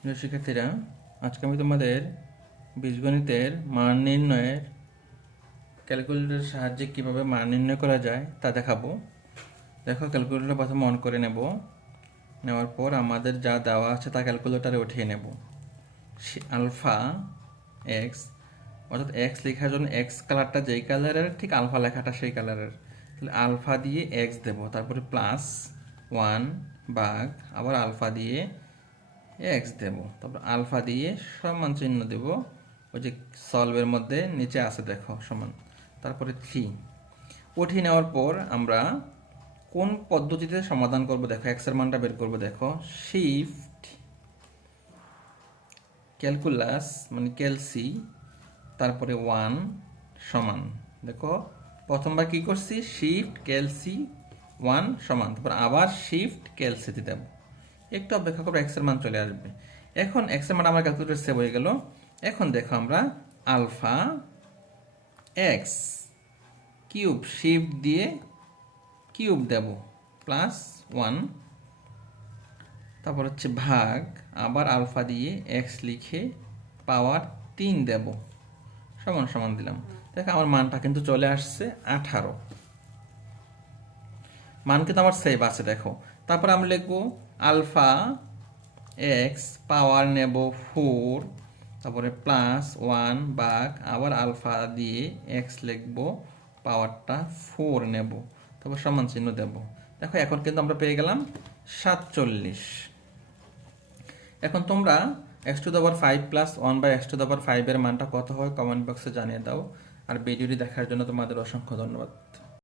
প্রিয় শিক্ষার্থীরা, আজকে আমি তোমাদের বীজগণিতের মান নির্ণয়ের ক্যালকুলেটরের সাহায্যে কিভাবে মান নির্ণয় করা যায় তা দেখাবো। দেখো, ক্যালকুলেটর প্রথমে অন করে নেওয়ার পর আমাদের যা দেওয়া আছে তা ক্যালকুলেটরে উঠিয়ে নেব। আলফা এক্স, অর্থাৎ এক্স লেখার জন্য এক্স কালারটা যেই কালারের ঠিক আলফা লেখাটা সেই কালারের, তাহলে আলফা দিয়ে এক্স দেব, তারপরে প্লাস 1 ভাগ আবার আলফা দিয়ে এক্স দেব, তারপর আলফা দিয়ে সমান চিহ্ন দেব, ওই যে সলভের মধ্যে নিচে আছে দেখো সমান, তারপরে 3 উঠিয়ে নেওয়ার পর আমরা কোন পদ্ধতিতে সমাধান করব দেখো, এক্স এর মানটা বের করব। দেখো, শিফট ক্যালকুলাস মানে ক্যালসি, তারপরে 1 সমান, দেখো প্রথমবার কি করছি, শিফট ক্যালসি 1 সমান, তারপর আবার শিফট ক্যালসিতে দেব, একটু অপেক্ষা করবো, এক্স এর মান চলে আসবে। এখন এক্স এর মান আমার ক্যালকুলেটর সেভ হয়ে গেল। এখন দেখো আমরা আলফা এক্স কিউব শিফট দিয়ে কিউব দেব প্লাস 1, তারপর হচ্ছে ভাগ আবার আলফা দিয়ে এক্স লিখে পাওয়ার 3 দেব, সমান সমান দিলাম। দেখো আমার মানটা কিন্তু চলে আসছে 18, মান কিন্তু আমার সেভ আছে দেখো। তারপর আমরা লিখবো আলফা এক্স পাওয়ার নেব 4, তারপরে প্লাস 1 ভাগ আবার আলফা দিয়ে এক্স লিখব, পাওয়ারটা 4 নেব, তারপর সমান চিহ্ন দেব। দেখো এখন কিন্তু আমরা পেয়ে গেলাম 47। এখন তোমরা x to the power 5 plus 1 by x to the power 5 এর মানটা কত হয় কমেন্ট বক্সে জানিয়ে দাও। আর ভিডিওটি দেখার জন্য তোমাদের অসংখ্য ধন্যবাদ।